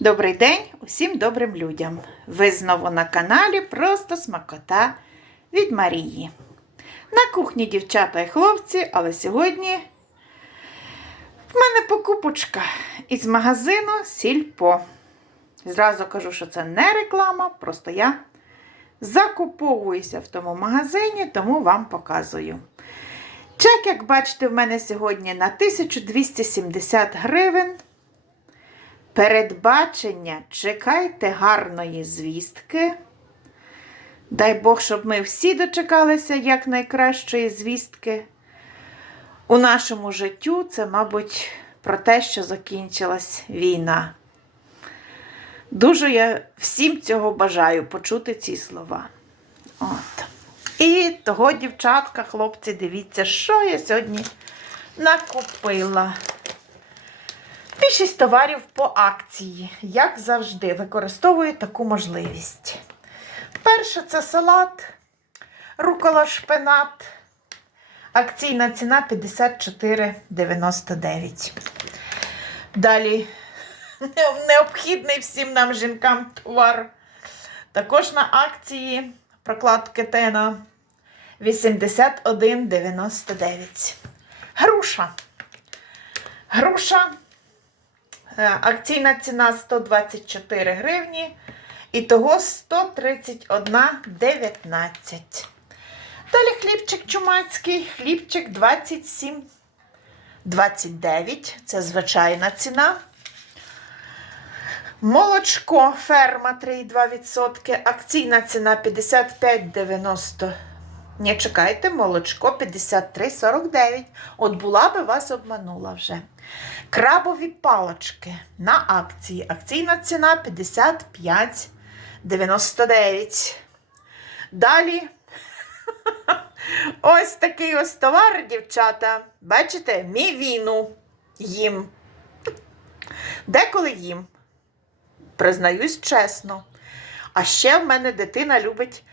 Добрий день усім добрим людям. Ви знову на каналі Просто Смакота від Марії. На кухні дівчата і хлопці, але сьогодні в мене покупочка із магазину Сільпо. Зразу кажу, що це не реклама, просто я закуповуюся в тому магазині, тому вам показую. Чек, як бачите, в мене сьогодні на 1270 гривень. Передбачення, чекайте гарної звістки. Дай Бог, щоб ми всі дочекалися якнайкращої звістки. У нашому життю це, мабуть, про те, що закінчилась війна. Дуже я всім цього бажаю почути ці слова. От. І того, дівчатка, хлопці, дивіться, що я сьогодні накупила. Більшість товарів по акції, як завжди, використовую таку можливість. Перше це салат, рукола шпинат. Акційна ціна 54,99. Далі необхідний всім нам жінкам товар. Також на акції прокладки Тена 81,99. Груша. Груша. Е, Акційна ціна 124 гривні. І того 131,19. Далі хлібчик чумацький, хлібчик 27,29. Це звичайна ціна. Молочко ферма 3,2%. Акційна ціна 55,90. Не чекайте, молочко 53,49. От була би вас обманула вже. Крабові палочки на акції. Акційна ціна 55,99. Далі. Ось такий ось товар, дівчата. Бачите, мівіну їм. Деколи їм. Признаюсь чесно. А ще в мене дитина любить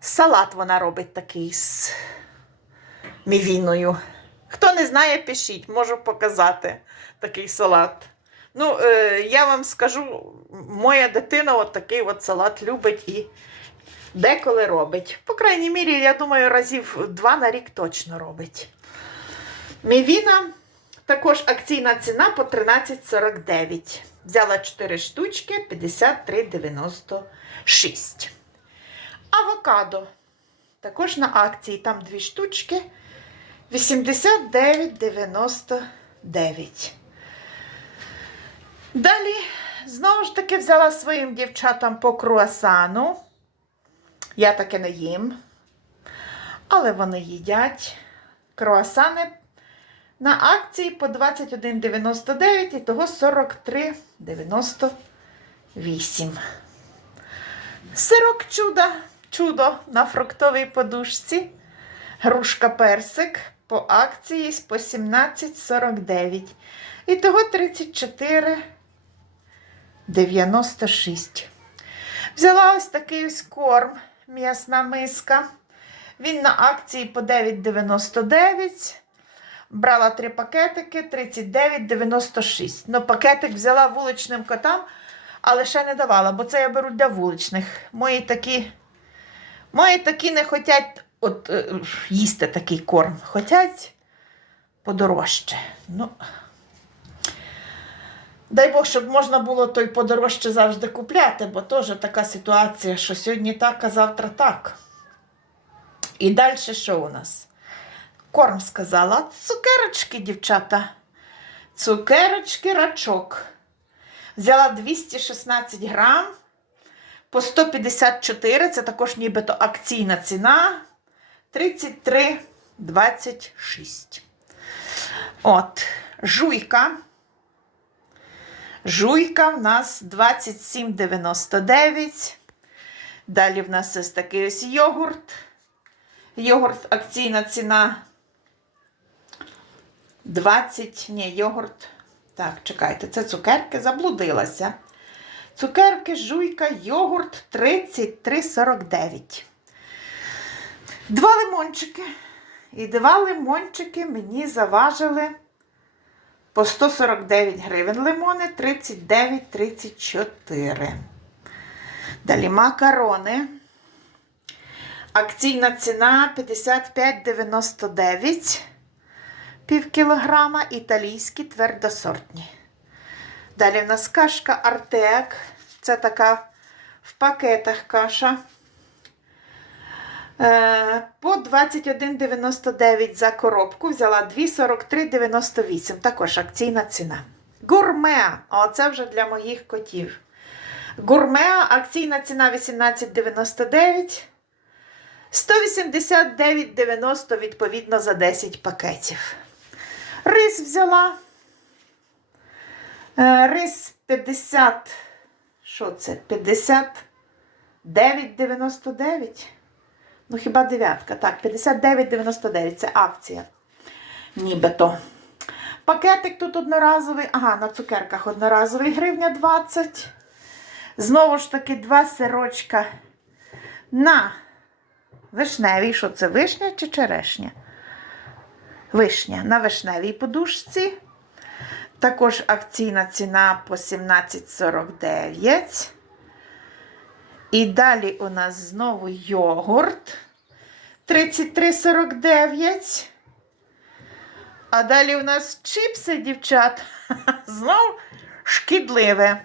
салат, вона робить такий з мівіною. Хто не знає, пишіть, можу показати такий салат. Ну, е, я вам скажу, моя дитина от такий от салат любить і деколи робить. По крайній мірі, я думаю, разів два на рік точно робить. Мівіна також акційна ціна по 13,49. Взяла 4 штучки 53,96. Авокадо. Також на акції там 2 штучки 89,99. Далі, знову ж таки, взяла своїм дівчатам по круасану. Я таке не їм. Але вони їдять круасани на акції по 21,99 і того 43,98. Сирок чудо, чудо на фруктовій подушці. Грушка персик по акції по 17,49. І того 34,96. Взяла ось такий ось корм, м'ясна миска. Він на акції по 9,99. Брала три пакетики 39,96. Ну, пакетик взяла вуличним котам, але ще не давала, бо це я беру для вуличних. Мої такі, мої такі не хочуть от, е, їсти такий корм. Хотять подорожче. Ну, дай Бог, щоб можна було той подорожче завжди купляти, бо теж така ситуація, що сьогодні так, а завтра так. І далі що у нас? Корм сказала. Цукерочки, дівчата. Цукерочки рачок. Взяла 216 грам по 154, це також нібито акційна ціна. 33,26. От, жуйка. Жуйка в нас 27,99. Далі в нас ось такий ось йогурт. Йогурт акційна ціна 20. Ні, йогурт. Так, чекайте, це цукерки, заблудилася. Цукерки, жуйка, йогурт 33,49. Два лимончики. І два лимончики мені заважили По 149 гривень лимони, 39,34. Далі макарони. Акційна ціна 55,99 пів кілограма. Італійські твердосортні. Далі в нас кашка Артек. Це така в пакетах каша. Е, По 21,99 за коробку взяла 2,43,98. Також акційна ціна. Гурмеа. Оце вже для моїх котів. Гурмеа, акційна ціна 18,99. 189,90 відповідно за 10 пакетів. Рис взяла. Е, Рис 50. Що це? 59,99. Ну, хіба дев'ятка? Так, 59,99 це акція. Нібито. Пакетик тут одноразовий. Ага, на цукерках одноразовий гривня 20. Знову ж таки, два сирочка на вишневій. Що це? Вишня чи черешня? Вишня на вишневій подушці. Також акційна ціна по 17,49. І далі у нас знову йогурт 33,49. А далі у нас чіпси, дівчат. Знову шкідливе.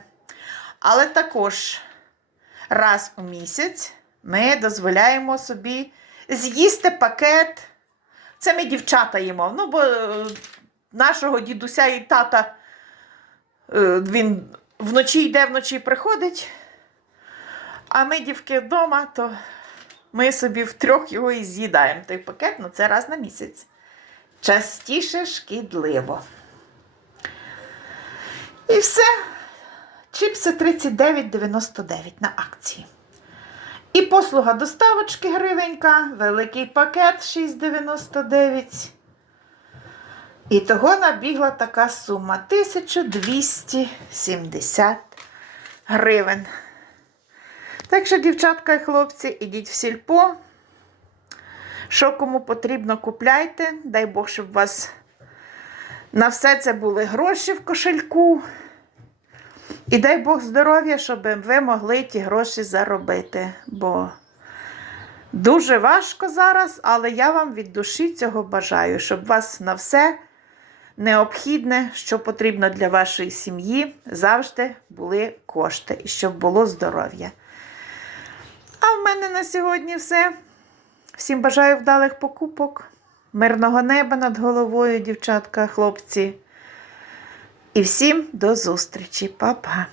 Але також раз у місяць ми дозволяємо собі з'їсти пакет. Це ми дівчата їмо. Ну, бо е, нашого дідуся і тата е, він вночі йде, вночі приходить. А ми, дівки, вдома, то ми собі втрьох його і з'їдаємо. Той пакет, ну це раз на місяць. Частіше шкідливо. І все. Чіпси 39,99 на акції. І послуга доставочки гривенька, великий пакет 6,99. І того набігла така сума 1270 гривень. Так що, дівчатка і хлопці, ідіть в сільпо. Що кому потрібно, купляйте. Дай Бог, щоб у вас на все це були гроші в кошельку. І дай Бог здоров'я, щоб ви могли ті гроші заробити. Бо дуже важко зараз, але я вам від душі цього бажаю, щоб вас на все необхідне, що потрібно для вашої сім'ї, завжди були кошти і щоб було здоров'я. В мене на сьогодні все. Всім бажаю вдалих покупок, мирного неба над головою, дівчатка, хлопці. І всім до зустрічі, Па-па.